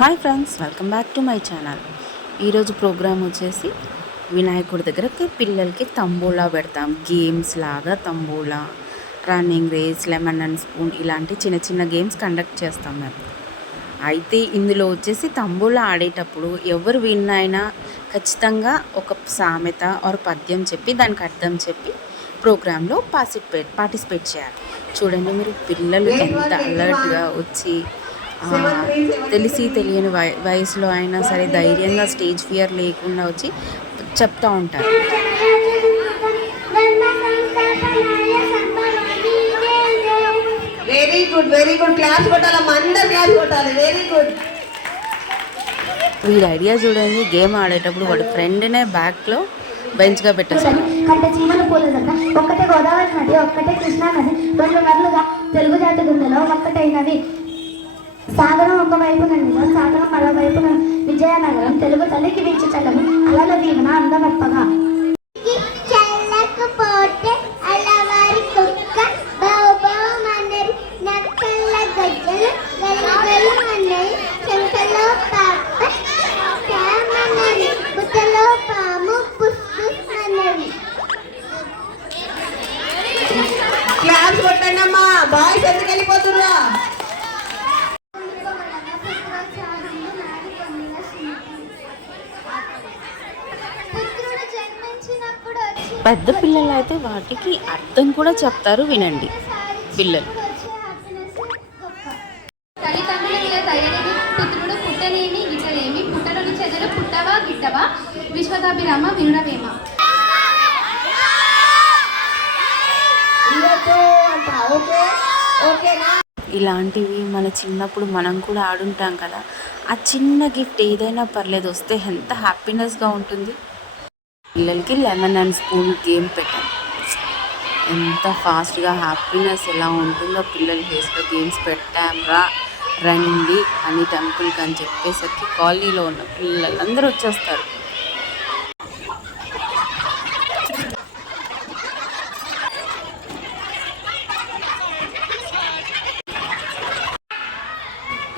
Hi friends, welcome back to my channel. ఈరోజు programme వచ్చేసి వినాయకుడి దగ్గరకి పిల్లలకి తంబోలా పెడతాం. గేమ్స్ లాగా tambola, running race, lemon and spoon ఇలాంటి చిన్న చిన్న గేమ్స్ కండక్ట్ చేస్తాం మేము. అయితే ఇందులో వచ్చేసి తంబోలా ఆడేటప్పుడు ఎవరు విన్ అయినా ఖచ్చితంగా ఒక సామెత ఆర్ పద్యం చెప్పి దానికి అర్థం చెప్పి ప్రోగ్రాంలో పార్టిసిపేట్ చేయాలి. చూడండి మీరు పిల్లలు ఎంత అలర్ట్గా వచ్చి తెలిసి తెలియని వయసులో అయినా సరే ధైర్యంగా స్టేజ్ ఫియర్ లేకుండా వచ్చి చెప్తూ ఉంటారు. Very good, very good. Class కొట్టాలి, అందరూ క్లాస్ కొట్టాలి. Very good. వీడి ఐడియా చూడండి, గేమ్ ఆడేటప్పుడు వాడు ఫ్రెండ్నే బ్యాక్లో బెంచ్గా పెట్టేస్తాడు. ఒక్కటే గోదావరి నది, ఒక్కటే కృష్ణా నది, రెండు నదులుగా తెలుగు జాతి గుండెలో ఒక్కటైనది. సాగరం ఒకవైపు నుండి సాగరం మరోవైపు విజయనగరం, తెలుగు తల్లికి వీచి చల్లని అలల దీవెన అందమెప్పగా. క్లాస్ కొట్టండి అమ్మా, బాయ్స్ ఎందుకు వెళ్ళిపోతున్నా? పెద్ద పిల్లలు అయితే వాటికి అర్థం కూడా చెప్తారు, వినండి పిల్లలు. పుత్రుడు పుట్టనేమి గిట్టలేమి, పుట్టనుని చెదలు పుట్టవా గిట్టవా, విశ్వదాభిరామ వినుడవేమ. ఇలాంటివి మన చిన్నప్పుడు మనం కూడా ఆడుంటాం కదా. ఆ చిన్న గిఫ్ట్ ఏదైనా పర్లేదు వస్తే ఎంత హ్యాపీనెస్గా ఉంటుంది. పిల్లలకి లెమన్ అండ్ స్పూన్ గేమ్ పెట్టాం. ఎంత ఫాస్ట్గా హ్యాపీనెస్ ఎలా ఉంటుందో పిల్లల ఫేస్లో. గేమ్స్ పెట్టాంరా రండి అని టెంపుల్కి అని చెప్పేసరికి కాలనీలో ఉన్న పిల్లలందరూ వచ్చేస్తారు.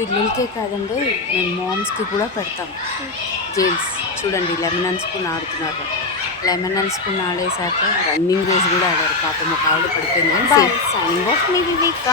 పిల్లలకే కాదండి, మేము మామ్స్కి కూడా పెడతాం గేమ్స్. చూడండి, లెమన్ అండ్ స్పూన్ ఆడుతున్నారు. లెమన్ అండ్ స్పూన్ ఆడేసాక రన్నింగ్ రేస్ కూడా ఆడారు. పాపం ఒక ఆవిడ పడిపోయింది. సైనింగ్ ఆఫ్ మీ వివేక.